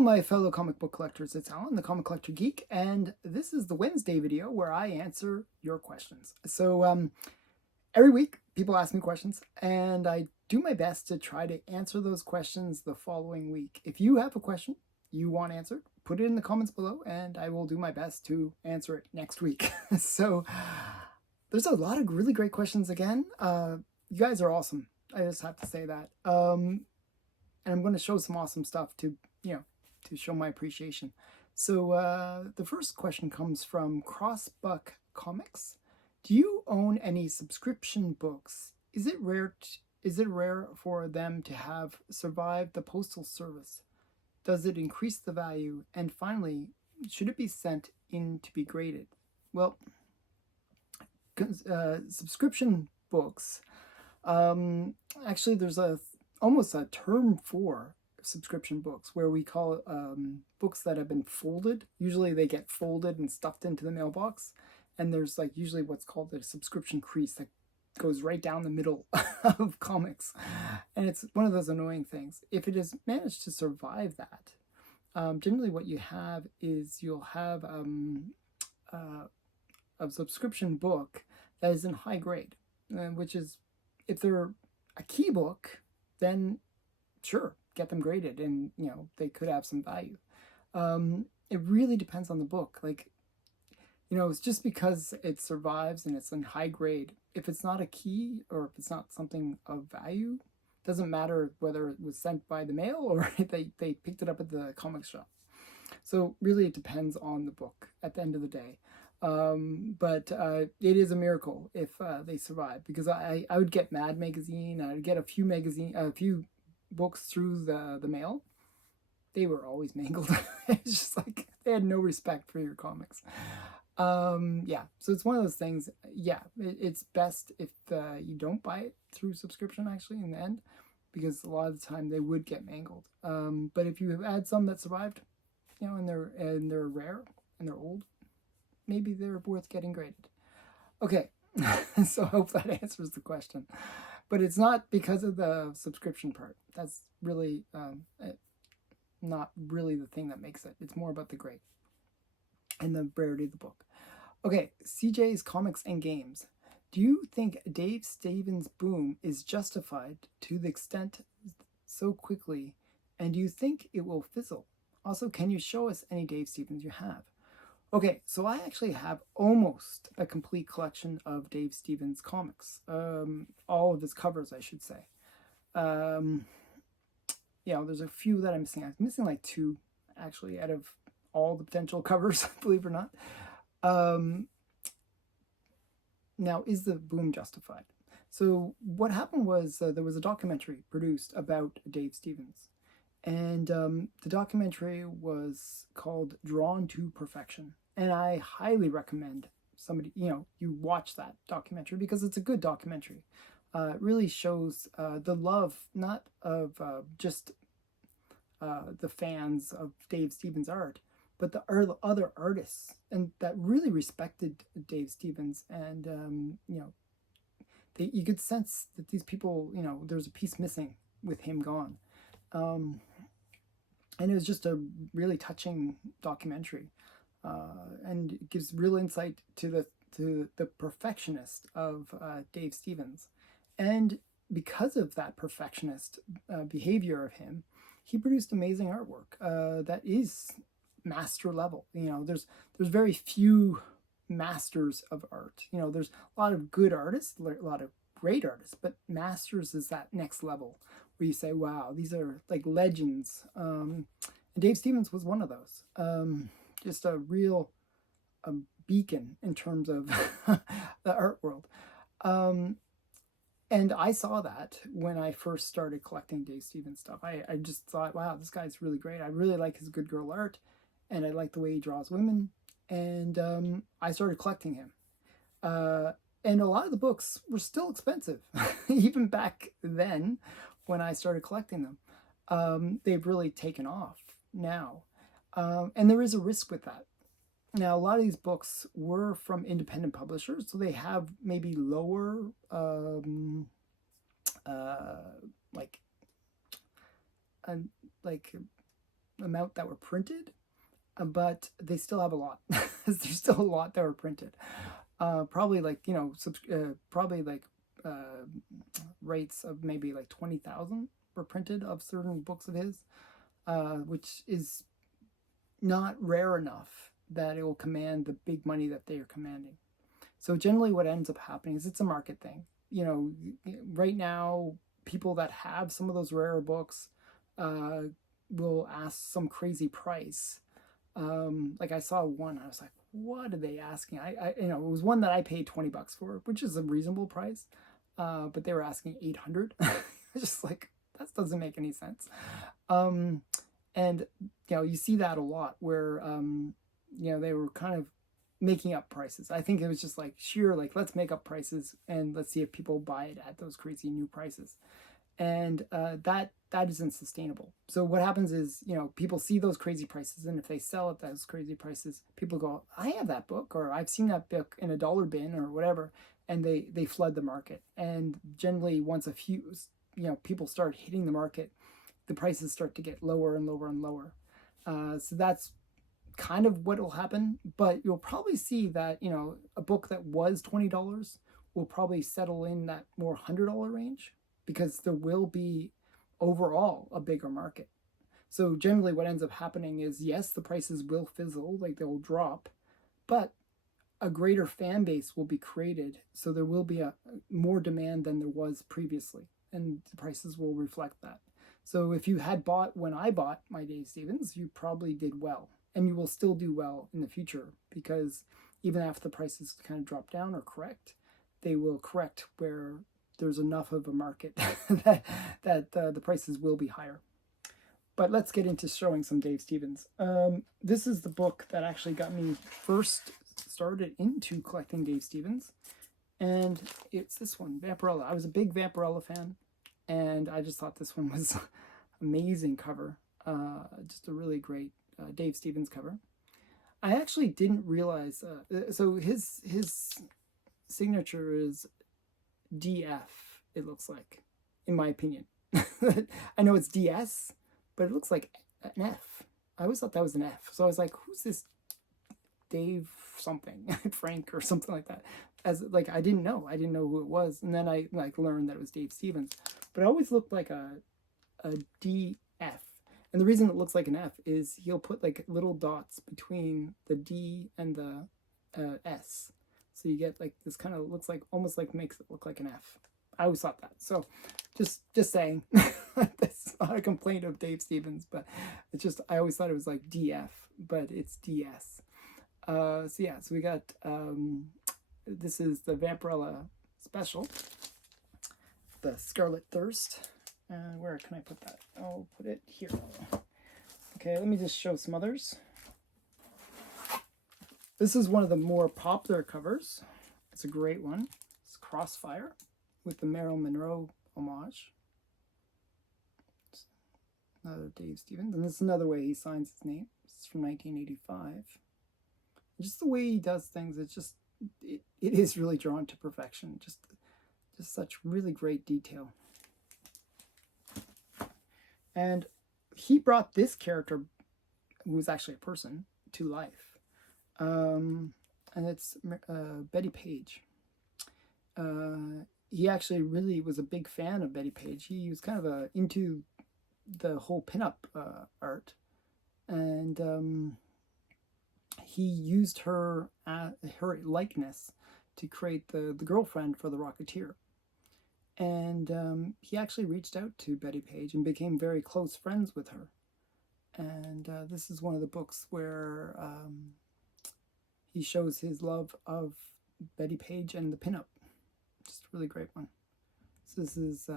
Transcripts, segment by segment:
my fellow comic book collectors, it's Alan, the Comic Collector Geek, and this is the Wednesday video where I answer your questions. So every week, people ask me questions, and I do my best to try to answer those questions the following week. If you have a question you want answered, put it in the comments below, and I will do my best to answer it next week. So there's a lot of really great questions again. You guys are awesome. I just have to say that. And I'm going to show some awesome stuff to show my appreciation. So the first question comes from Crossbuck Comics. Do you own any subscription books? Is it rare for them to have survived the postal service? Does it increase the value? And finally, should it be sent in to be graded? Well, subscription books, actually there's almost a term for subscription books where we call it books that have been folded. Usually they get folded and stuffed into the mailbox, and there's like usually what's called a subscription crease that goes right down the middle of comics, and it's one of those annoying things. If it has managed to survive that, generally what you have is you'll have a subscription book that is in high grade, which is, if they're a key book, then sure, get them graded, and they could have some value. It really depends on the book. Like, it's just because it survives and it's in high grade. If it's not a key, or if it's not something of value, doesn't matter whether it was sent by the mail or they picked it up at the comic shop. So really it depends on the book at the end of the day. But it is a miracle if they survive, because I would get Mad Magazine, I would get a few books through the mail. They were always mangled. It's just like they had no respect for your comics. Yeah, so it's one of those things. Yeah, it's best if you don't buy it through subscription, actually, in the end, because a lot of the time they would get mangled. But if you have had some that survived, and they're rare and they're old, maybe they're worth getting graded. Okay, so I hope that answers the question. But it's not because of the subscription part. That's really not really the thing that makes it. It's more about the grade and the rarity of the book. Okay, CJ's Comics and Games. Do you think Dave Stevens' boom is justified to the extent so quickly, and do you think it will fizzle? Also, can you show us any Dave Stevens you have? Okay, so I actually have almost a complete collection of Dave Stevens comics. All of his covers, I should say. There's a few that I'm missing. I'm missing like 2, actually, out of all the potential covers, believe it or not. Now, is the boom justified? So what happened was there was a documentary produced about Dave Stevens. And the documentary was called Drawn to Perfection. And I highly recommend somebody, you watch that documentary, because it's a good documentary. It really shows the love, not of just the fans of Dave Stevens' art, but the other artists, and that really respected Dave Stevens. And, you could sense that these people, there's a piece missing with him gone. And it was just a really touching documentary, and it gives real insight to the perfectionist of Dave Stevens. And because of that perfectionist behavior of him, he produced amazing artwork that is master level. There's very few masters of art. There's a lot of good artists, a lot of great artists, but masters is that next level where you say, wow, these are like legends. And Dave Stevens was one of those. Just a real beacon in terms of the art world. And I saw that when I first started collecting Dave Stevens stuff. I just thought, wow, this guy's really great. I really like his good girl art, and I like the way he draws women. And I started collecting him. And a lot of the books were still expensive, even back then when I started collecting them. They've really taken off now. And there is a risk with that. Now, a lot of these books were from independent publishers, so they have maybe lower, amount that were printed, but they still have a lot. There's still a lot that were printed. Probably like, you know, probably like rates of maybe like 20,000 were printed of certain books of his, which is not rare enough that it will command the big money that they are commanding. So generally what ends up happening is it's a market thing. You know, right now, people that have some of those rarer books will ask some crazy price. Like I saw one, I was like, what are they asking? You know, it was one that I paid $20 for, which is a reasonable price. But they were asking 800. Just like, that doesn't make any sense. And, you know, you see that a lot where, you know, they were kind of making up prices. I think it was just like, sure, like, let's make up prices and let's see if people buy it at those crazy new prices. And that isn't sustainable. So what happens is, you know, people see those crazy prices, and if they sell at those crazy prices, people go, I have that book, or I've seen that book in a dollar bin or whatever, and they flood the market. And generally, once a few, you know, people start hitting the market, the prices start to get lower and lower and lower. So that's kind of what will happen. But you'll probably see that, you know, a book that was $20 will probably settle in that more $100 range, because there will be overall a bigger market. So generally what ends up happening is, yes, the prices will fizzle, like they will drop, but a greater fan base will be created. So there will be a more demand than there was previously, and the prices will reflect that. So if you had bought when I bought my Dave Stevens, you probably did well, and you will still do well in the future, because even after the prices kind of drop down or correct, they will correct where there's enough of a market that the prices will be higher. But let's get into showing some Dave Stevens. This is the book that actually got me first started into collecting Dave Stevens, and it's this one, Vampirella. I was a big Vampirella fan, and I just thought this one was amazing cover. Just a really great Dave Stevens cover. I actually didn't realize, so his signature is DF, it looks like, in my opinion. I know it's DS, but it looks like an F. I always thought that was an F. So I was like, who's this Dave something, Frank or something like that? As like, I didn't know who it was. And then I like learned that it was Dave Stevens, but it always looked like a DF. And the reason it looks like an F is he'll put like little dots between the D and the S. So you get like this kind of looks like, almost like makes it look like an F. I always thought that. So just saying, that's not a complaint of Dave Stevens, but it's just, I always thought it was like DF, but it's DS. So yeah, so we got, this is the Vampirella special, the Scarlet Thirst. Where can I put that? I'll put it here. Okay, let me just show some others. This is one of the more popular covers. It's a great one. It's Crossfire with the Marilyn Monroe homage. It's another Dave Stevens. And this is another way he signs his name. This is from 1985. Just the way he does things, it's just, it is really drawn to perfection. Just such really great detail. And he brought this character, who was actually a person, to life. And it's Betty Page. He actually really was a big fan of Betty Page. He was kind of into the whole pinup art, and he used her likeness to create the girlfriend for the Rocketeer. And he actually reached out to Betty Page and became very close friends with her. And this is one of the books where he shows his love of Betty Page and the pinup. Just a really great one. So this is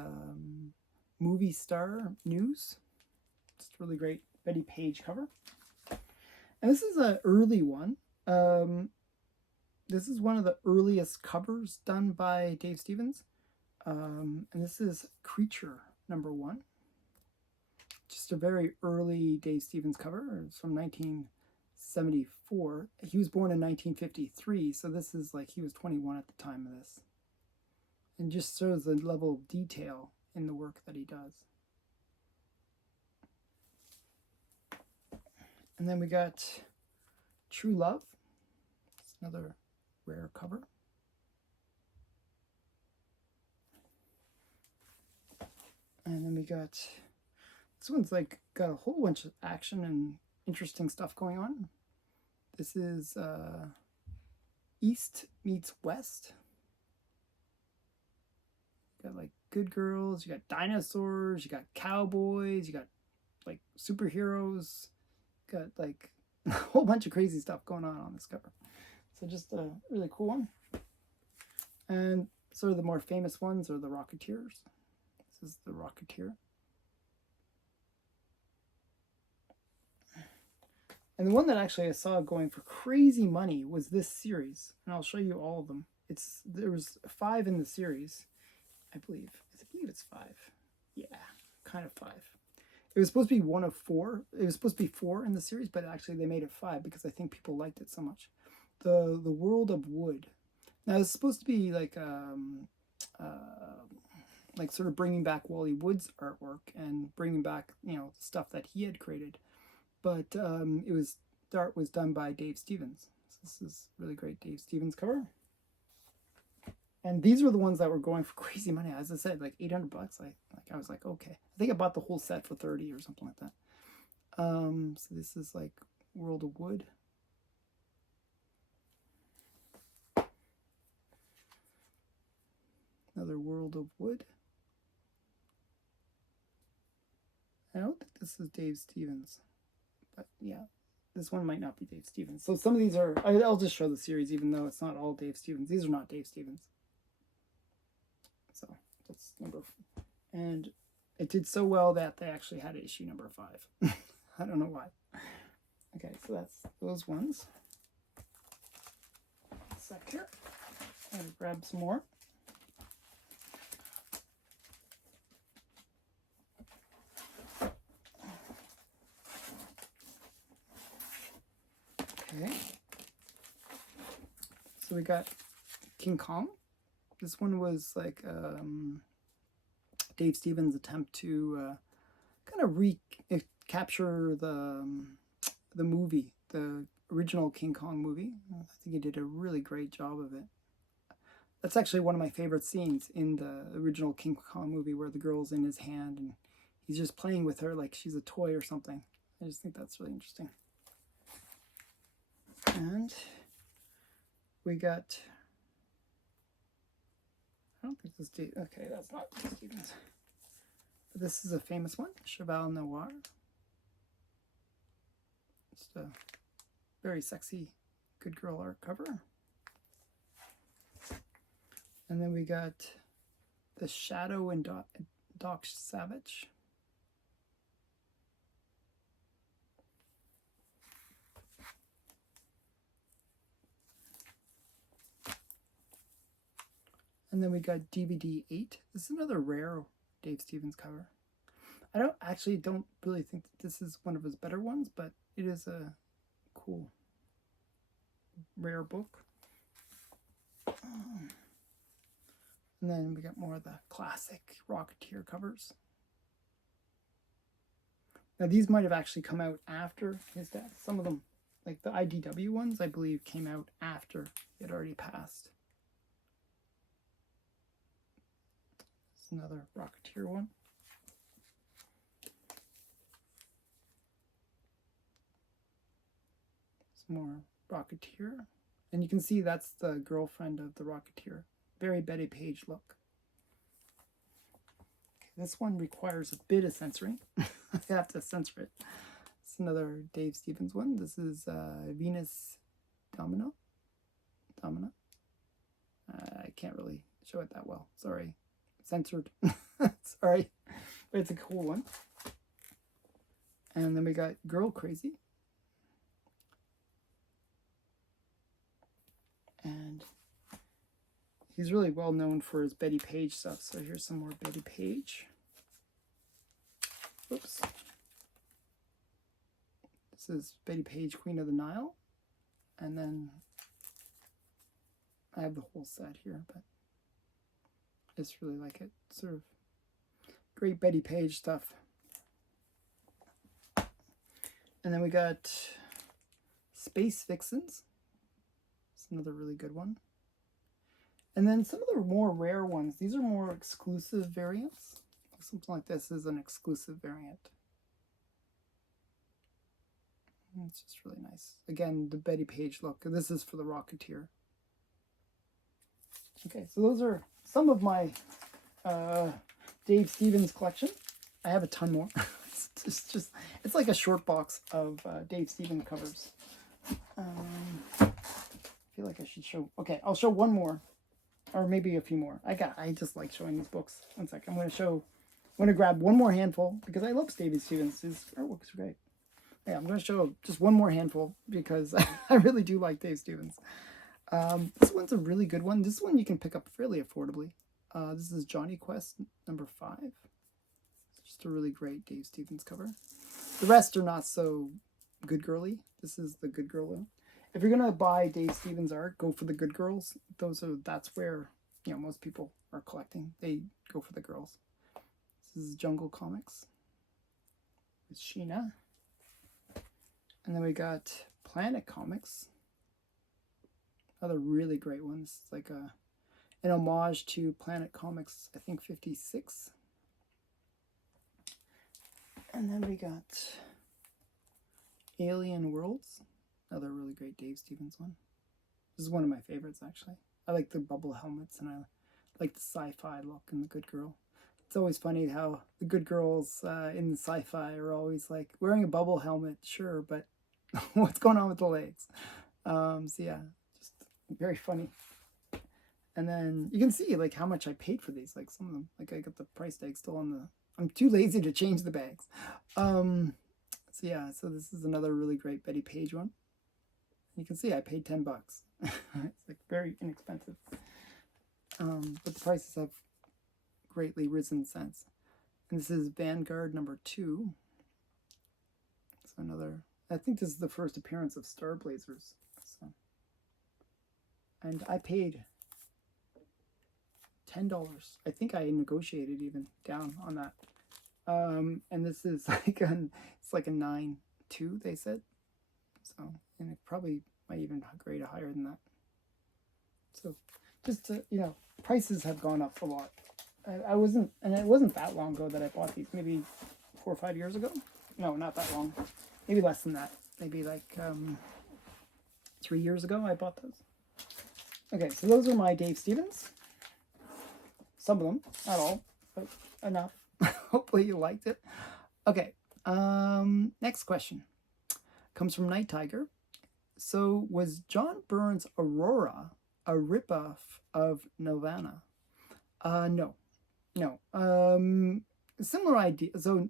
Movie Star News. Just a really great Betty Page cover. And this is an early one. This is one of the earliest covers done by Dave Stevens. And this is Creature #1. Just a very early Dave Stevens cover. It's from 1974. He was born in 1953, so this is like he was 21 at the time of this. And just shows the level of detail in the work that he does. And then we got True Love. It's another rare cover. And then we got, this one's like got a whole bunch of action and interesting stuff going on. This is East meets West. You got like good girls, you got dinosaurs, you got cowboys, you got like superheroes, you got like a whole bunch of crazy stuff going on this cover. So just a really cool one. And sort of the more famous ones are the Rocketeers. This is the Rocketeer. And the one that actually I saw going for crazy money was this series. And I'll show you all of them. There was 5 in the series, I believe. I believe it's 5. Yeah, kind of 5. It was supposed to be one of 4. It was supposed to be 4 in the series, but actually they made it 5 because I think people liked it so much. The World of Wood. Now it's supposed to be like sort of bringing back Wally Wood's artwork and bringing back, you know, stuff that he had created. But the art was done by Dave Stevens. So this is really great Dave Stevens cover. And these were the ones that were going for crazy money. As I said, like $800. I was like, okay. I think I bought the whole set for 30 or something like that. So this is like World of Wood. Another World of Wood. I don't think this is Dave Stevens. But yeah, this one might not be Dave Stevens. So some of these are, I'll just show the series even though it's not all Dave Stevens. These are not Dave Stevens. So that's number 4. And it did so well that they actually had to issue number 5. I don't know why. Okay, so that's those ones. A sec here. I'm going to grab some more. Okay. So we got King Kong. This one was like Dave Stevens' attempt to kind of recapture the movie, the original King Kong movie. I think he did a really great job of it. That's actually one of my favorite scenes in the original King Kong movie, where the girl's in his hand and he's just playing with her like she's a toy or something. I just think that's really interesting. And we got, I don't think this is, okay, that's not Stevens. But this is a famous one, Cheval Noir. It's a very sexy good girl art cover. And then we got The Shadow and Doc Savage. And then we got DVD 8. This is another rare Dave Stevens cover. I don't really think that this is one of his better ones, but it is a cool rare book. And then we got more of the classic Rocketeer covers. Now these might have actually come out after his death. Some of them, like the IDW ones, I believe came out after he had already passed. Another Rocketeer one. Some more Rocketeer. And you can see that's the girlfriend of the Rocketeer. Very Betty Page look. Okay, this one requires a bit of censoring. I have to censor it. It's another Dave Stevens one. This is Venus Domina. I can't really show it that well. Sorry. Censored. Sorry. But it's a cool one. And then we got Girl Crazy. And he's really well known for his Betty Page stuff. So here's some more Betty Page. Oops. This is Betty Page, Queen of the Nile. And then I have the whole set here, but I just really like it. Sort of great Betty Page stuff. And then we got Space Vixens. It's another really good one. And then some of the more rare ones. These are more exclusive variants. Something like this is an exclusive variant. It's just really nice. Again, the Betty Page look. This is for the Rocketeer. Okay, so those are some of my Dave Stevens collection. I have a ton more. It's like a short box of Dave Stevens covers. I feel like I should show. Okay, I'll show one more, or maybe a few more. I just like showing these books. One sec. I'm going to grab one more handful because I love Dave Stevens. His artwork's great. Yeah, I'm going to show just one more handful because I really do like Dave Stevens. This one's a really good one. This one you can pick up fairly affordably. This is Johnny Quest number 5. It's just a really great Dave Stevens cover. The rest are not so good girly. This is the good girl one. If you're gonna buy Dave Stevens art, go for the good girls. That's where most people are collecting. They go for the girls. This is Jungle Comics with Sheena. And then we got Planet Comics. Another really great one. This is like an homage to Planet Comics, I think 56. And then we got Alien Worlds. Another really great Dave Stevens one. This is one of my favorites, actually. I like the bubble helmets, and I like the sci-fi look in the good girl. It's always funny how the good girls in the sci-fi are always like wearing a bubble helmet, sure, but what's going on with the legs? So yeah, just very funny. And then you can see like how much I paid for these. Like some of them, like I got the price tag still on the. I'm too lazy to change the bags. So yeah, so this is another really great Betty Page one. You can see I paid $10. It's like very inexpensive. But the prices have greatly risen since. And this is Vanguard number 2. So another, I think this is the first appearance of Star Blazers. So, and I paid $10. I think I negotiated even down on that. And this is like it's like a 9.2, they said. So, and it probably might even grade higher than that. So, just to, prices have gone up a lot. It wasn't that long ago that I bought these. Maybe 4 or 5 years ago. No, not that long. Maybe less than that. Maybe like 3 years ago I bought those. Okay, so those are my Dave Stevens. Some of them, not all, but enough. Hopefully you liked it. Okay, next question comes from Night Tiger. So was John Byrne's Aurora a ripoff of Nelvana? No. Similar idea. So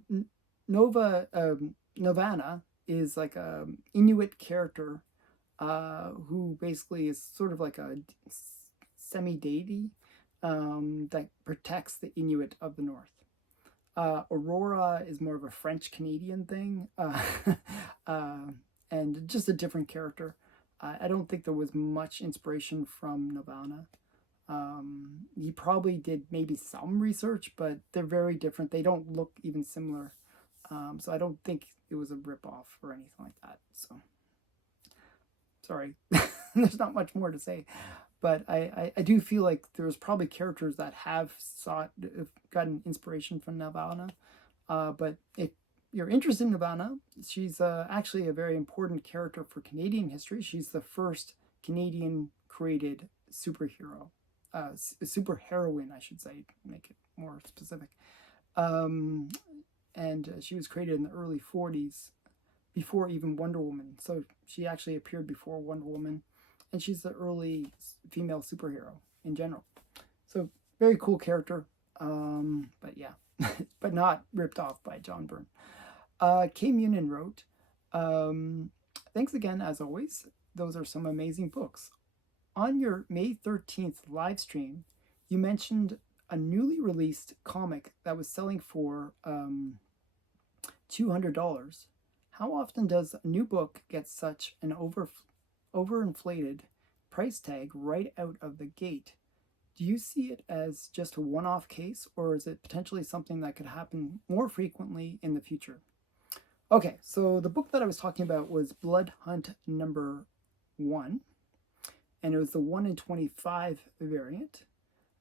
Nelvana is like a Inuit character who basically is sort of like a semi-deity that protects the Inuit of the North. Aurora is more of a French-Canadian thing, and just a different character. I don't think there was much inspiration from Nelvana. He probably did maybe some research, but they're very different. They don't look even similar. So I don't think it was a ripoff or anything like that. So, sorry. There's not much more to say. But I do feel like there's probably characters that have gotten inspiration from Nelvana. But if you're interested in Nelvana, she's actually a very important character for Canadian history. She's the first Canadian created superhero. Super heroine, I should say, to make it more specific. And she was created in the early 40s, before even Wonder Woman. So she actually appeared before Wonder Woman. And she's the early female superhero in general. So very cool character. But yeah, but not ripped off by John Byrne. K. Munin wrote, thanks again, as always. Those are some amazing books. On your May 13th live stream, you mentioned a newly released comic that was selling for $200. How often does a new book get such an overinflated price tag right out of the gate? Do you see it as just a one-off case, or is it potentially something that could happen more frequently in the future? Okay, so the book that I was talking about was Blood Hunt #1, and it was the 1 in 25 variant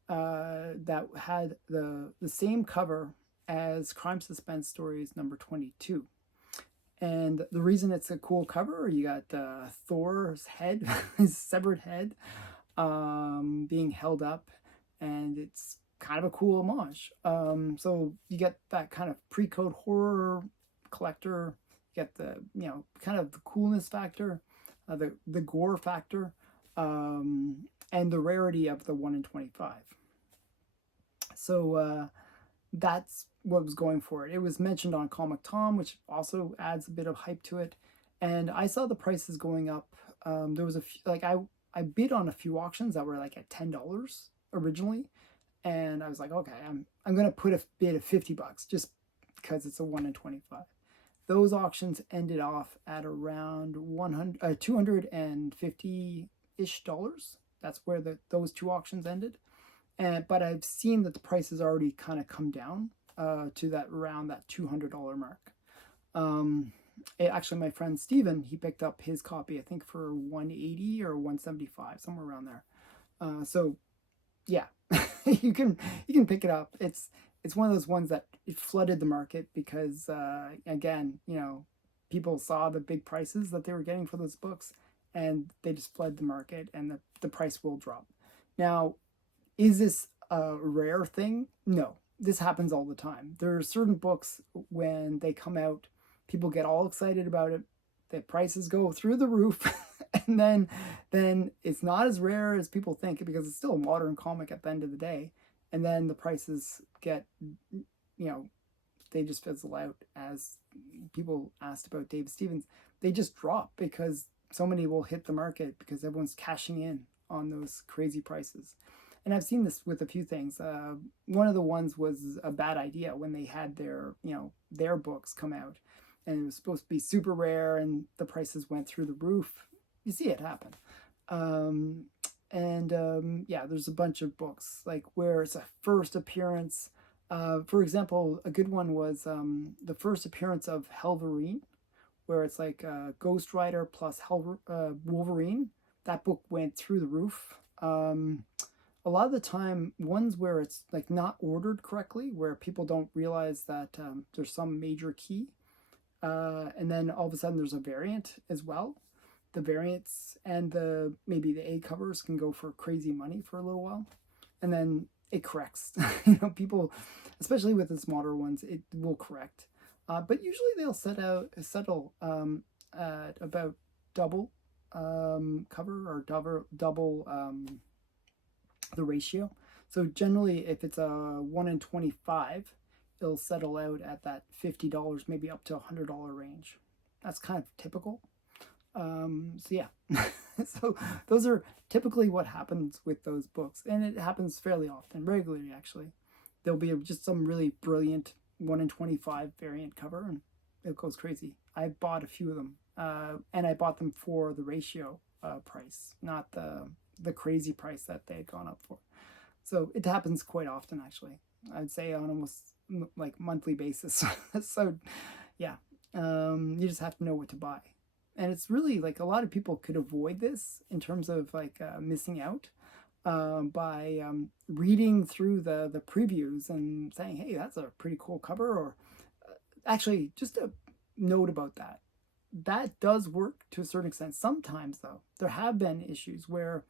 that had the same cover as Crime Suspense Stories #22. And the reason it's a cool cover, you got Thor's head, his severed head, being held up, and it's kind of a cool homage. So you get that kind of pre-code horror collector, you get the kind of the coolness factor, the gore factor, and the rarity of the 1 in 25. So that's what was going for it. It was mentioned on Comic Tom, which also adds a bit of hype to it. And I saw the prices going up. There was a few, like I bid on a few auctions that were like at $10 originally, and I was like, okay, I'm gonna put a bid of $50 just because it's a 1 in 25. Those auctions ended off at around $250-ish. That's where those two auctions ended. But I've seen that the price has already kind of come down to that around that $200 mark. Actually, my friend Steven, he picked up his copy, I think for $180 or $175, somewhere around there. So yeah, you can pick it up. It's one of those ones that it flooded the market because again, people saw the big prices that they were getting for those books, and they just flooded the market, and the price will drop. Now, is this a rare thing? No, this happens all the time. There are certain books, when they come out, people get all excited about it, the prices go through the roof, and then it's not as rare as people think, because it's still a modern comic at the end of the day. And then the prices get, they just fizzle out. As people asked about Dave Stevens, they just drop because so many will hit the market because everyone's cashing in on those crazy prices. And I've seen this with a few things. One of the ones was A Bad Idea, when they had their books come out, and it was supposed to be super rare, and the prices went through the roof. You see it happen. Yeah, there's a bunch of books like where it's a first appearance. For example, a good one was the first appearance of Helverine, where it's like Ghost Rider plus Wolverine. That book went through the roof. A lot of the time, ones where it's like not ordered correctly, where people don't realize that there's some major key, and then all of a sudden there's a variant as well. The variants and maybe the A covers can go for crazy money for a little while, and then it corrects. People, especially with the smaller ones, it will correct. But usually they'll settle at about double cover, or double the ratio. So generally, if it's a 1 in 25, it'll settle out at that $50, maybe up to $100 range. That's kind of typical. So yeah, so those are typically what happens with those books, and it happens fairly often, regularly actually. There'll be just some really brilliant 1 in 25 variant cover, and it goes crazy. I bought a few of them, and I bought them for the ratio price, not the crazy price that they had gone up for. So it happens quite often, actually. I'd say on almost like monthly basis. So yeah, you just have to know what to buy. And it's really like a lot of people could avoid this in terms of like missing out by reading through the previews and saying, hey, that's a pretty cool cover. Or actually, just a note about that. That does work to a certain extent. Sometimes, though, there have been issues where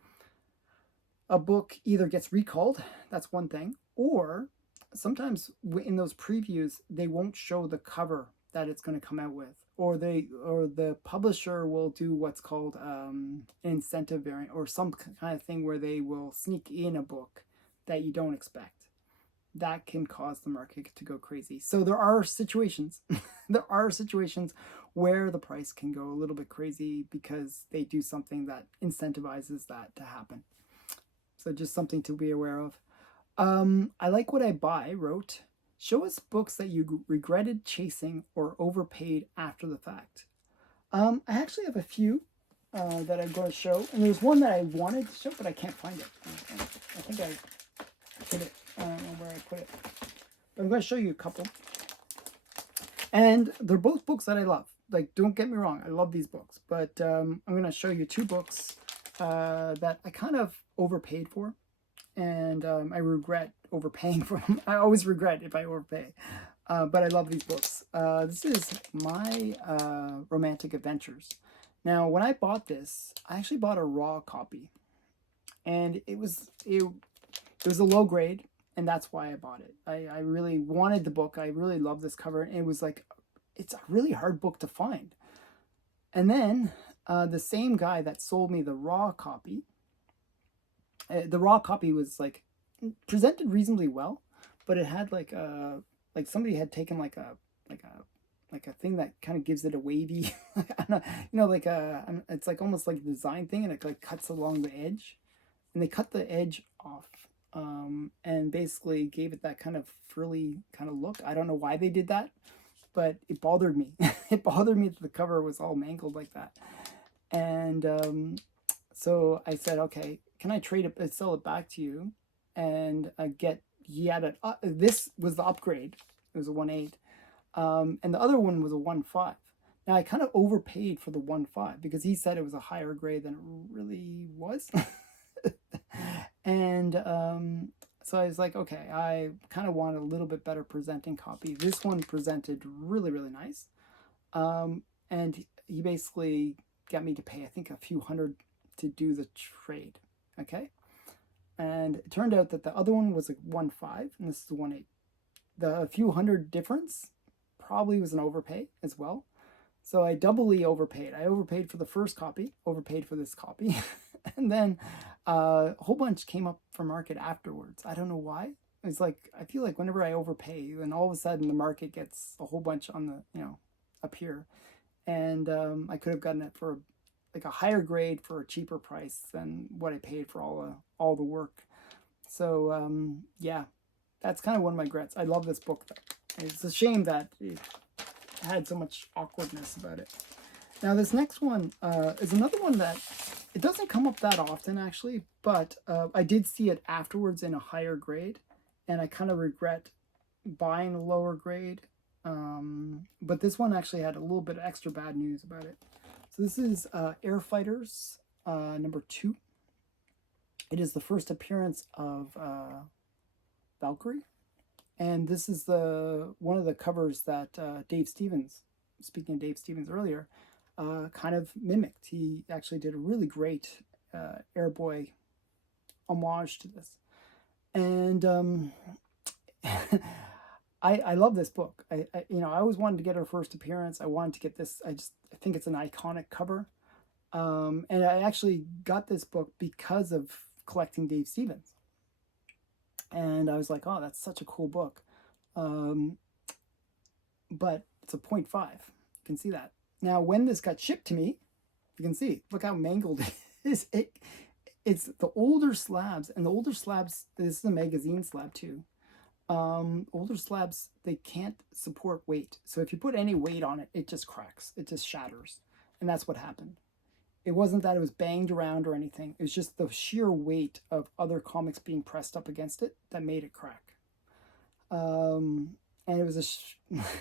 a book either gets recalled, that's one thing, or sometimes in those previews, they won't show the cover that it's going to come out with. Or the publisher will do what's called an incentive variant, or some kind of thing where they will sneak in a book that you don't expect. That can cause the market to go crazy. So there are situations, where the price can go a little bit crazy because they do something that incentivizes that to happen. So just something to be aware of. I Like What I Buy wrote, show us books that you regretted chasing or overpaid after the fact. I actually have a few that I'm going to show. And there's one that I wanted to show, but I can't find it. I think I put it, I don't know where I put it. But I'm going to show you a couple. And they're both books that I love. Like, don't get me wrong, I love these books. But I'm going to show you two books that I kind of overpaid for. And I regret overpaying for them. I always regret if I overpay. But I love these books. This is My Romantic Adventures. Now, when I bought this, I actually bought a raw copy. And it was a low grade, and that's why I bought it. I really wanted the book. I really love this cover. And it was like, it's a really hard book to find. And then the same guy that sold me the raw copy was like presented reasonably well, but it had like somebody had taken like a thing that kind of gives it a wavy, it's like almost like a design thing, and it like cuts along the edge, and they cut the edge off, and basically gave it that kind of frilly kind of look. I don't know why they did that, but it bothered me. It bothered me that the cover was all mangled like that, and so I said, okay, can I trade it, sell it back to you, and this was the upgrade. It was a 1.8, and the other one was a 1.5. Now I kind of overpaid for the 1.5 because he said it was a higher grade than it really was. And so I was like, okay, I kind of want a little bit better presenting copy. This one presented really, really nice. And he basically got me to pay, I think, a few hundred to do the trade. Okay. And it turned out that the other one was a 1.5 and this is a 1.8. The few hundred difference probably was an overpay as well. So I doubly overpaid. I overpaid for the first copy, overpaid for this copy. And then a whole bunch came up for market afterwards. I don't know why. It's like, I feel like whenever I overpay, then all of a sudden the market gets a whole bunch on the, up here. And I could have gotten it for like a higher grade for a cheaper price than what I paid for all the work. So yeah, that's kind of one of my regrets. I love this book though. It's a shame that it had so much awkwardness about it. Now this next one is another one that it doesn't come up that often actually, but I did see it afterwards in a higher grade, and I kind of regret buying a lower grade. But this one actually had a little bit of extra bad news about it. So this is Air Fighters number 2. It is the first appearance of Valkyrie, and this is one of the covers that Dave Stevens, speaking of Dave Stevens earlier, kind of mimicked. He actually did a really great Airboy homage to this, and I love this book. I always wanted to get her first appearance. I wanted to get this. I think it's an iconic cover, and I actually got this book because of collecting Dave Stevens, and I was like, oh, that's such a cool book, but it's a 0.5. You can see that. Now, when this got shipped to me, you can see, look how mangled it is. It's the older slabs, and the older slabs, this is a magazine slab too. Older slabs, they can't support weight. So if you put any weight on it, it just cracks. It just shatters. And that's what happened. It wasn't that it was banged around or anything. It was just the sheer weight of other comics being pressed up against it that made it crack. And it was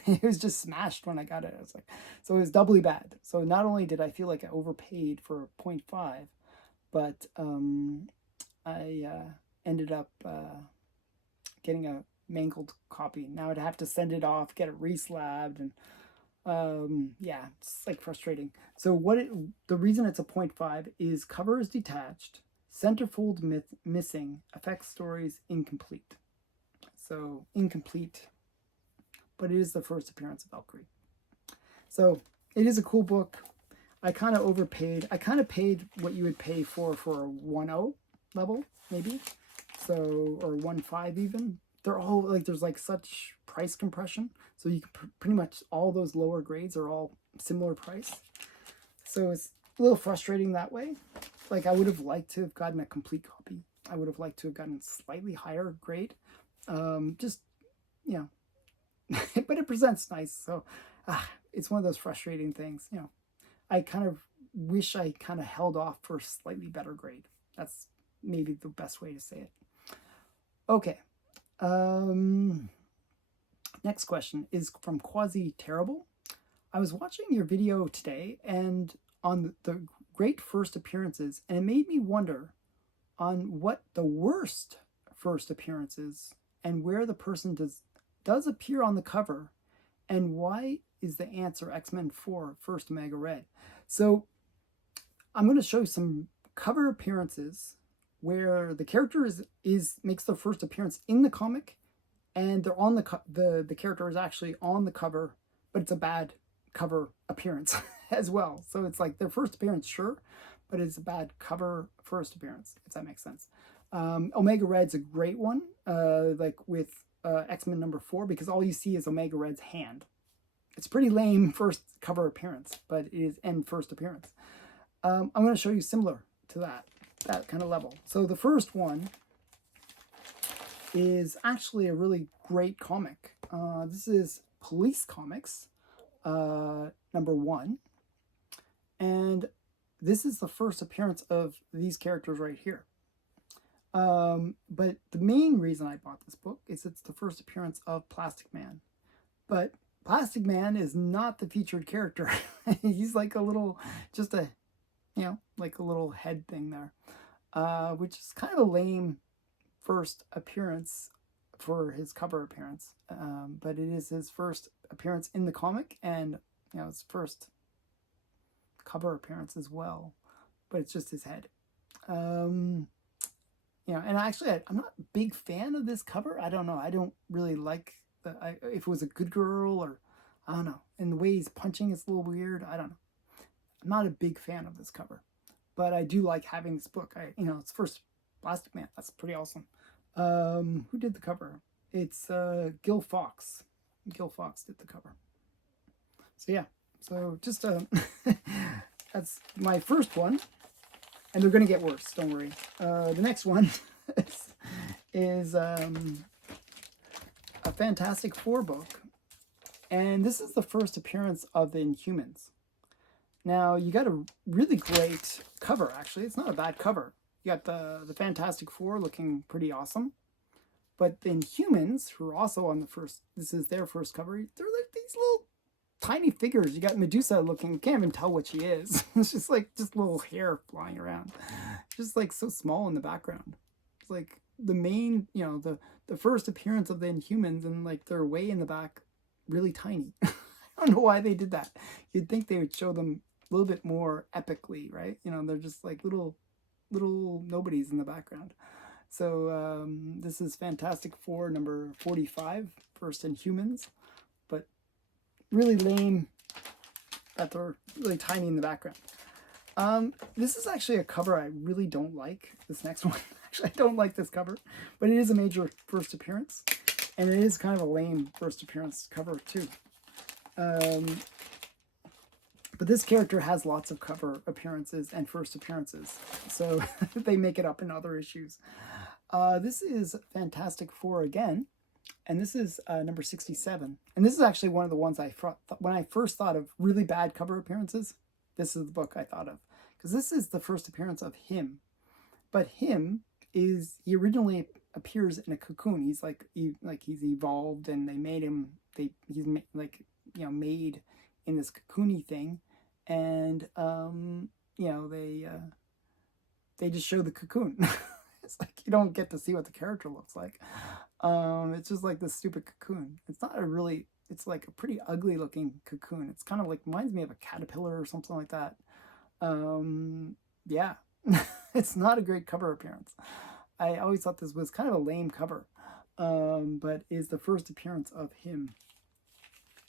it was just smashed when I got it. I was like, so it was doubly bad. So not only did I feel like I overpaid for 0.5, but I ended up getting a mangled copy. Now I'd have to send it off, get it reslabbed, and yeah, it's like frustrating. So the reason it's a 0.5 is cover is detached, centerfold missing, effects stories incomplete. So incomplete, but it is the first appearance of Valkyrie. So it is a cool book. I kind of overpaid. I kind of paid what you would pay for a 1.0 level, maybe. So, or 1.5 even. They're all like, there's like such price compression. So you can pretty much, all those lower grades are all similar price. So it's a little frustrating that way. Like I would have liked to have gotten a complete copy. I would have liked to have gotten slightly higher grade. Just, but it presents nice. So it's one of those frustrating things, I kind of wish I kind of held off for a slightly better grade. That's maybe the best way to say it. Okay. Next question is from Quasi Terrible. I was watching your video today and on the great first appearances, and it made me wonder on what the worst first appearances and where the person does appear on the cover, and why is the answer X-Men 4 First Omega Red. So I'm going to show you some cover appearances where the character makes their first appearance in the comic, and they're on the character is actually on the cover, but it's a bad cover appearance as well. So it's like their first appearance, sure, but it's a bad cover first appearance, if that makes sense. Omega Red's a great one, like with X-Men number 4, because all you see is Omega Red's hand. It's pretty lame first cover appearance, but it is end first appearance. I'm going to show you similar to that kind of level. So the first one is actually a really great comic. This is Police Comics number 1, and this is the first appearance of these characters right here. But the main reason I bought this book is it's the first appearance of Plastic Man. But Plastic Man is not the featured character. He's like a little, just a, like a little head thing there, which is kind of a lame first appearance for his cover appearance. But it is his first appearance in the comic, and his first cover appearance as well. But it's just his head. And actually, I'm not a big fan of this cover. I don't know. I don't really like if it was a good girl, or I don't know. And the way he's punching is a little weird. I don't know. I'm not a big fan of this cover, but I do like having this book. It's first Plastic Man. That's pretty awesome. Who did the cover? It's Gil Fox. Gil Fox did the cover. So yeah. So just that's my first one. And they're going to get worse, don't worry. The next one is a Fantastic Four book. And this is the first appearance of the Inhumans. Now, you got a really great cover, actually. It's not a bad cover. You got the Fantastic Four looking pretty awesome. But the Inhumans, who are also on the first, this is their first cover, they're like these little tiny figures. You got Medusa looking, you can't even tell what she is. It's just like little hair flying around. Just like so small in the background. It's like the main, the first appearance of the Inhumans, and like they're way in the back, really tiny. I don't know why they did that. You'd think they would show them a little bit more epically, right? They're just like little nobodies in the background. So this is Fantastic Four number 45, First Inhumans. But really lame that they're really tiny in the background. This is actually a cover I really don't like, this next one. Actually, I don't like this cover, but it is a major first appearance, and it is kind of a lame first appearance cover too. But this character has lots of cover appearances and first appearances, so they make it up in other issues. This is Fantastic Four again, and this is number 67. And this is actually one of the ones when I first thought of really bad cover appearances, this is the book I thought of. Because this is the first appearance of him. But he originally appears in a cocoon. He's he's evolved, and they made him, he's made in this cocoony thing. And, they just show the cocoon. It's like you don't get to see what the character looks like. It's just like this stupid cocoon. It's like a pretty ugly looking cocoon. It's kind of like, reminds me of a caterpillar or something like that. Yeah, it's not a great cover appearance. I always thought this was kind of a lame cover, but is the first appearance of him.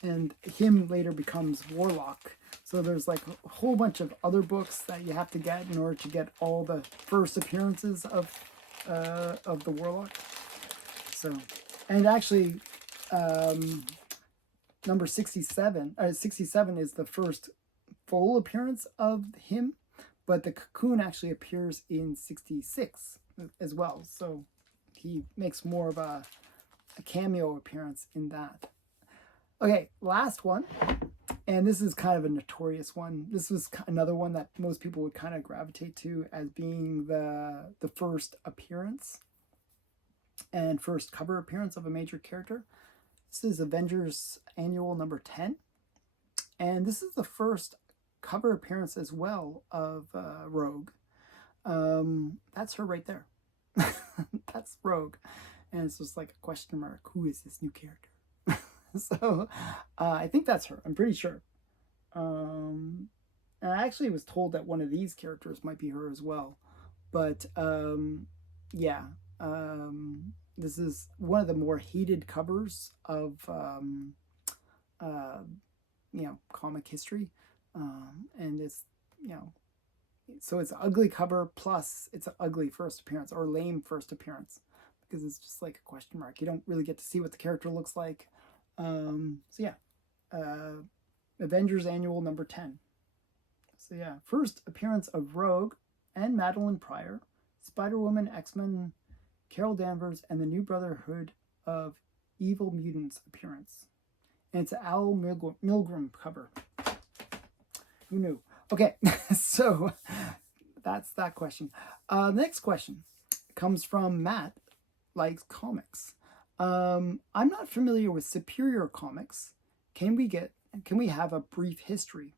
And him later becomes Warlock. So there's like a whole bunch of other books that you have to get in order to get all the first appearances of the Warlock. So, and actually, number 67 is the first full appearance of him, but the cocoon actually appears in 66 as well. So he makes more of a cameo appearance in that. Okay, last one, and this is kind of a notorious one. This was another one that most people would kind of gravitate to as being the first appearance and first cover appearance of a major character. This is Avengers Annual number 10. And this is the first cover appearance as well of Rogue. That's her right there. That's Rogue. And it's just like a question mark. Who is this new character? So I think that's her. I'm pretty sure. And I actually was told that one of these characters might be her as well. But yeah. This is one of the more hated covers of comic history. And it's, so it's an ugly cover plus it's an ugly first appearance or lame first appearance because it's just like a question mark. You don't really get to see what the character looks like. So yeah, Avengers Annual number 10. So yeah, first appearance of Rogue and Madeline Pryor, Spider-Woman, X-Men, Carol Danvers, and the New Brotherhood of Evil Mutants appearance. And it's an Al Milgrom cover. Who knew? Okay, so that's that question. The next question comes from Matt Likes Comics. I'm not familiar with Superior Comics. Can we have a brief history?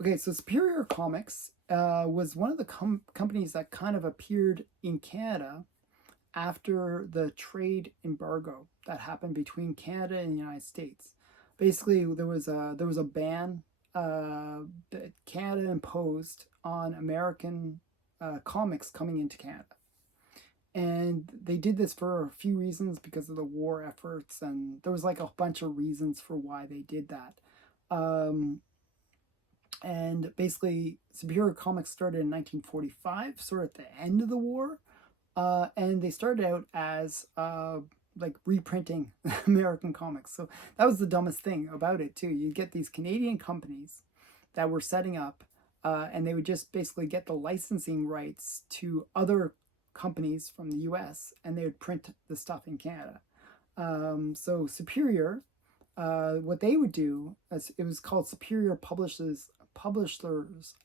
Okay, so Superior Comics was one of the companies that kind of appeared in Canada after the trade embargo that happened between Canada and the United States. Basically, there was a ban that Canada imposed on American comics coming into Canada. And they did this for a few reasons because of the war efforts, and there was like a bunch of reasons for why they did that. And basically, Superior Comics started in 1945, sort of at the end of the war. And they started out as like reprinting American comics. So that was the dumbest thing about it too. You get these Canadian companies that were setting up, and they would just basically get the licensing rights to other companies from the US, and they would print the stuff in Canada. So Superior, what they would do, it was called Superior Publishers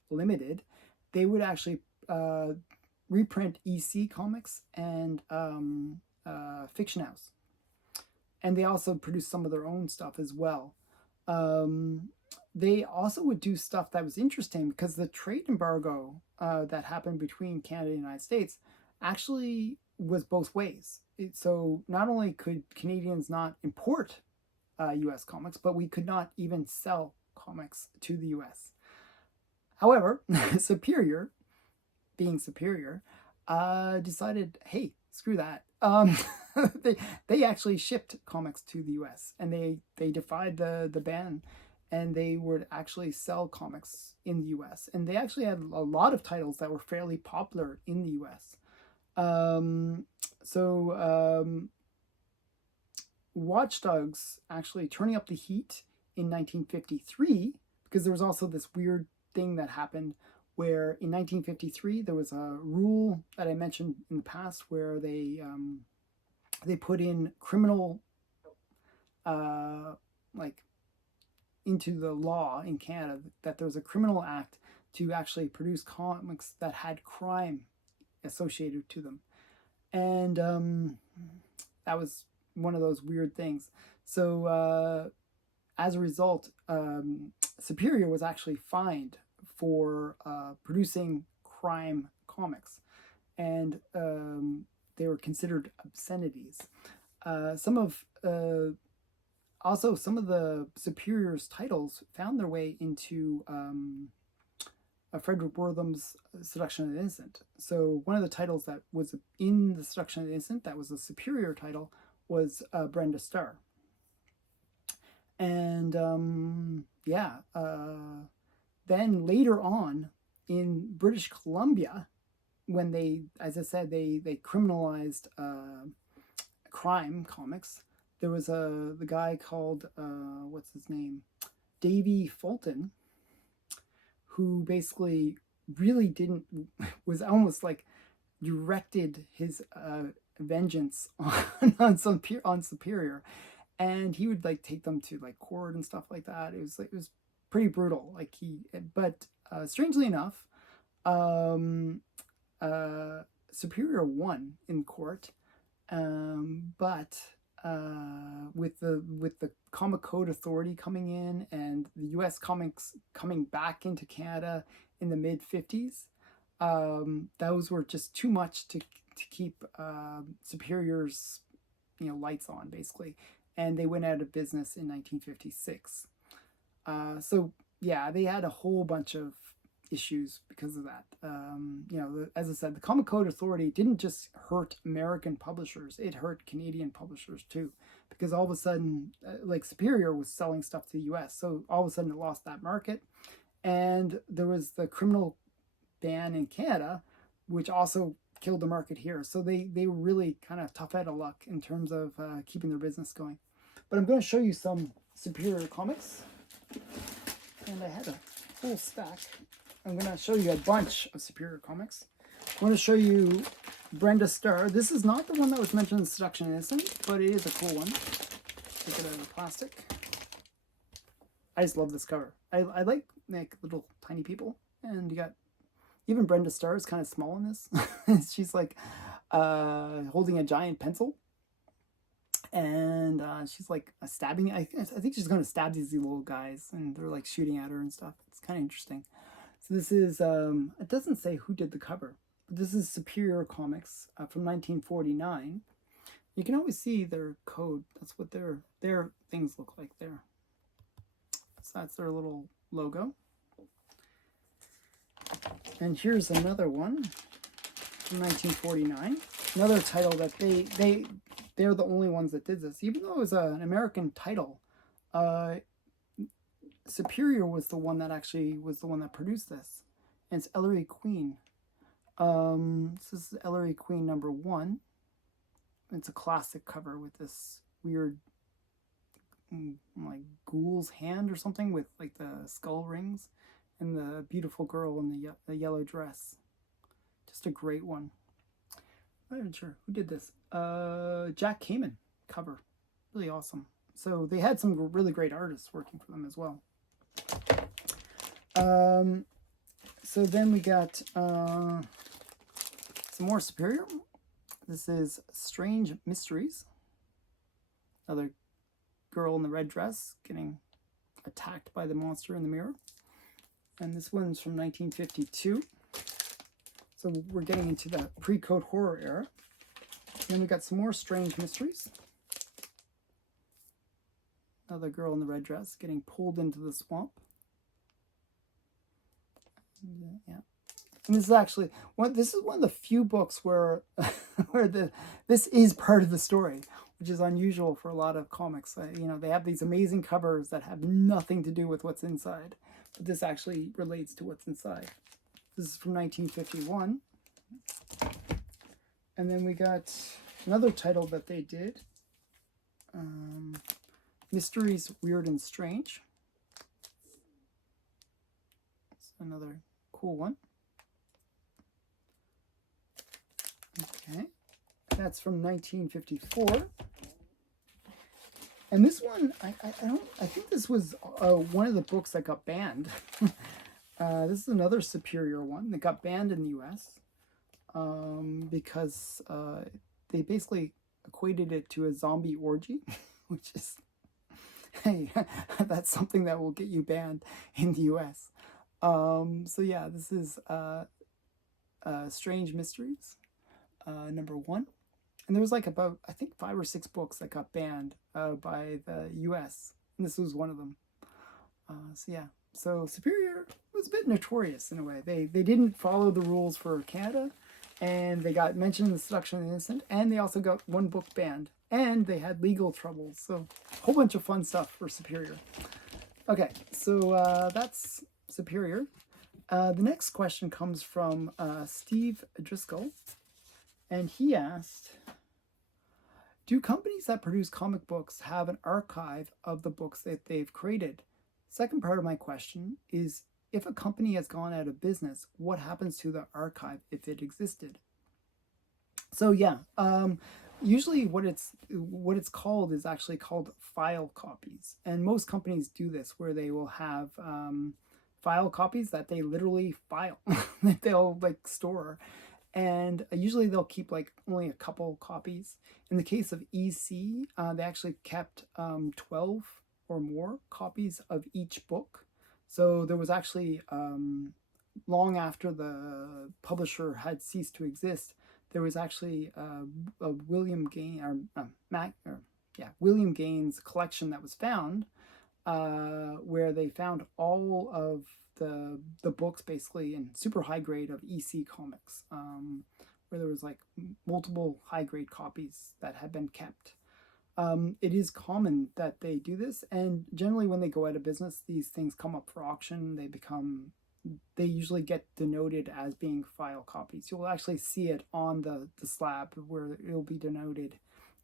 Limited. They would actually reprint EC Comics and Fiction House. And they also produced some of their own stuff as well. They also would do stuff that was interesting because the trade embargo that happened between Canada and the United States actually was both ways. So not only could Canadians not import US comics, but we could not even sell comics to the US. However, Superior, being Superior, decided, hey, screw that. They actually shipped comics to the US, and they defied the ban, and they would actually sell comics in the US. And they actually had a lot of titles that were fairly popular in the US. Watch Dogs actually turning up the heat in 1953, because there was also this weird thing that happened where in 1953 there was a rule that I mentioned in the past where they put in criminal into the law in Canada that there was a criminal act to actually produce comics that had crime associated to them, and that was one of those weird things. So as a result, Superior was actually fined for producing crime comics, and they were considered obscenities. Some of the Superior's titles found their way into Frederick Wortham's Seduction of the Innocent. So one of the titles that was in the Seduction of the Innocent that was a Superior title was Brenda Starr. And then later on in British Columbia, when they, as I said, they criminalized crime comics, there was the guy called, what's his name? Davy Fulton, who basically really was almost like directed his vengeance on Superior, and he would like take them to like court and stuff like that. It was pretty brutal. But strangely enough, Superior won in court, but with the Comic Code Authority coming in and the U.S. comics coming back into Canada in the mid-50s, those were just too much to keep Superior's lights on, basically, and they went out of business in 1956. So yeah, they had a whole bunch of issues because of that. As I said, the Comic Code Authority didn't just hurt American publishers; it hurt Canadian publishers too, because all of a sudden, like Superior was selling stuff to the U.S., so all of a sudden it lost that market, and there was the criminal ban in Canada, which also killed the market here. So they were really kind of tough out of luck in terms of keeping their business going. But I'm going to show you some Superior comics, and I had a full stack. I'm going to show you a bunch of Superior comics. I want to show you Brenda Starr. This is not the one that was mentioned in Seduction Innocent, but it is a cool one. Take it out of the plastic. I just love this cover. I like little tiny people, and you got even Brenda Starr is kind of small in this. She's like holding a giant pencil, and she's like stabbing. I think she's going to stab these little guys, and they're like shooting at her and stuff. It's kind of interesting. So this is, it doesn't say who did the cover, but this is Superior Comics from 1949. You can always see their code. That's what their things look like there. So that's their little logo. And here's another one from 1949. Another title that they're the only ones that did this. Even though it was an American title, Superior was the one that produced this. And it's Ellery Queen. This is Ellery Queen number 1. It's a classic cover with this weird like ghoul's hand or something with like the skull rings and the beautiful girl in the yellow dress. Just a great one. I'm not even sure who did this. Jack Kamen cover. Really awesome. So they had some really great artists working for them as well. So then we got some more Superior. This is Strange Mysteries. Another girl in the red dress getting attacked by the monster in the mirror. And this one's from 1952. So we're getting into the pre-code horror era. And then we got some more Strange Mysteries. Another girl in the red dress getting pulled into the swamp. Yeah. And this is actually this is one of the few books where this is part of the story, which is unusual for a lot of comics. They have these amazing covers that have nothing to do with what's inside, but this actually relates to what's inside. This is from 1951. And then we got another title that they did, Mysteries Weird and Strange. It's another cool one. Okay, that's from 1954. And this one, I think this was one of the books that got banned. This is another Superior one that got banned in the U.S. Because they basically equated it to a zombie orgy, which is, hey, that's something that will get you banned in the U.S. So yeah, this is Strange Mysteries, number 1. And there was like about, I think, 5 or 6 books that got banned by the U.S. And this was one of them. So yeah, so Superior was a bit notorious in a way. They didn't follow the rules for Canada, and they got mentioned in the Seduction of the Innocent, and they also got one book banned, and they had legal troubles. So a whole bunch of fun stuff for Superior. Okay, so that's Superior. The next question comes from Steve Driscoll, and he asked, do companies that produce comic books have an archive of the books that they've created? Second part of my question is, if a company has gone out of business, what happens to the archive if it existed? So yeah, usually what it's called is actually called file copies, and most companies do this where they will have file copies that they literally file that they'll like store, And usually they'll keep like only a couple copies. In the case of EC, they actually kept 12 or more copies of each book. So there was actually, long after the publisher had ceased to exist, there was actually a William Gaines collection that was found, where they found all of the books basically in super high grade of EC comics, where there was like multiple high grade copies that had been kept. It is common that they do this, and generally when they go out of business, these things come up for auction. They usually get denoted as being file copies. You'll actually see it on the slab where it'll be denoted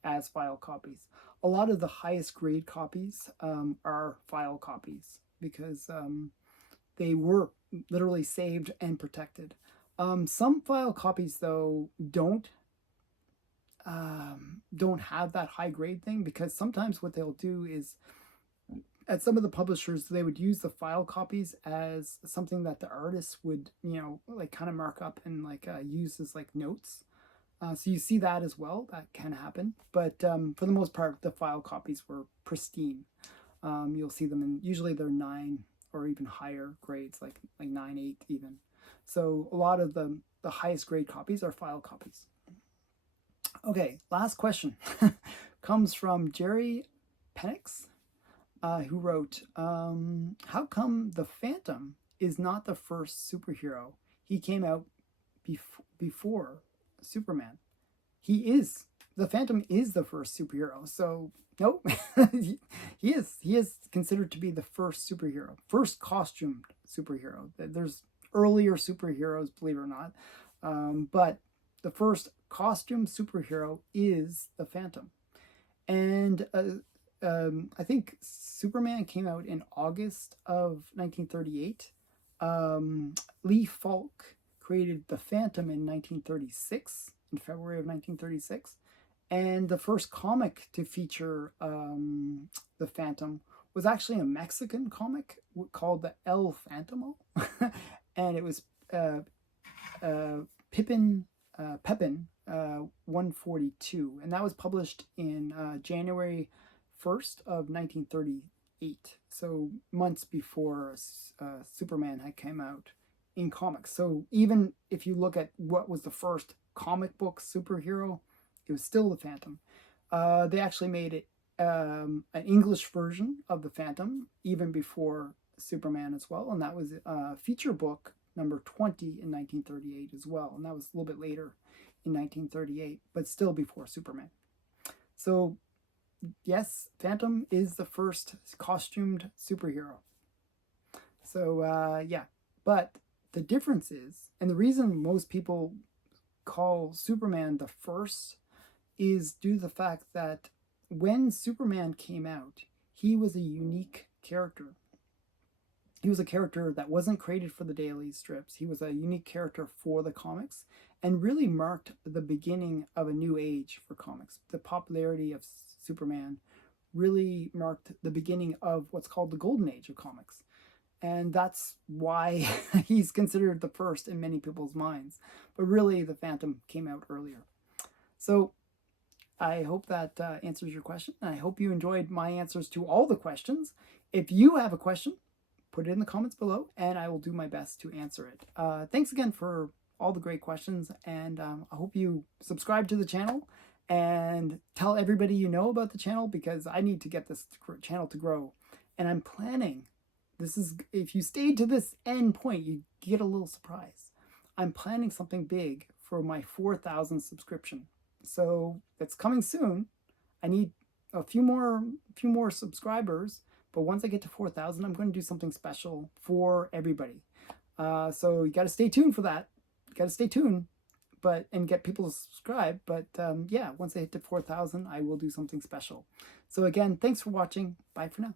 as file copies. A lot of the highest grade copies are file copies because they were literally saved and protected. Some file copies, though, don't have that high grade thing, because sometimes what they'll do is, at some of the publishers, they would use the file copies as something that the artists would, like kind of mark up and like use as like notes. So you see that as well. That can happen. But for the most part, the file copies were pristine. You'll see them in, usually they're 9 or even higher grades, like 9, 8 even. So a lot of the highest grade copies are file copies. Okay, last question comes from Jerry Penix, who wrote, how come the Phantom is not the first superhero? He came out before Superman. The Phantom is the first superhero. So nope, he is considered to be the first superhero, first costumed superhero. There's earlier superheroes, believe it or not, but the first costume superhero is the Phantom. And I think Superman came out in August of 1938. Lee Falk created the Phantom in 1936, in February of 1936. And the first comic to feature the Phantom was actually a Mexican comic called the El Phantomo. And it was Pepin 142. And that was published in January 1st of 1938. So months before Superman had come out in comics. So even if you look at what was the first comic book superhero, it was still the Phantom. They actually made it an English version of the Phantom even before Superman as well, and that was feature book number 20 in 1938 as well, and that was a little bit later in 1938, but still before Superman. So yes, Phantom is the first costumed superhero. So yeah, but the difference is, and the reason most people call Superman the first is due to the fact that when Superman came out, he was a unique character. He was a character that wasn't created for the daily strips. He was a unique character for the comics and really marked the beginning of a new age for comics. The popularity of Superman really marked the beginning of what's called the golden age of comics. And that's why he's considered the first in many people's minds. But really, the Phantom came out earlier. So I hope that answers your question. I hope you enjoyed my answers to all the questions. If you have a question, put it in the comments below, and I will do my best to answer it. Thanks again for all the great questions, and I hope you subscribe to the channel and tell everybody you know about the channel, because I need to get this channel to grow. And I'm planning, if you stayed to this end point, you get a little surprise. I'm planning something big for my 4,000 subscription. So it's coming soon. I need a few more subscribers, but once I get to 4,000, I'm going to do something special for everybody. So you got to stay tuned for that. You got to stay tuned, and get people to subscribe. But yeah, once I hit to 4,000, I will do something special. So again, thanks for watching. Bye for now.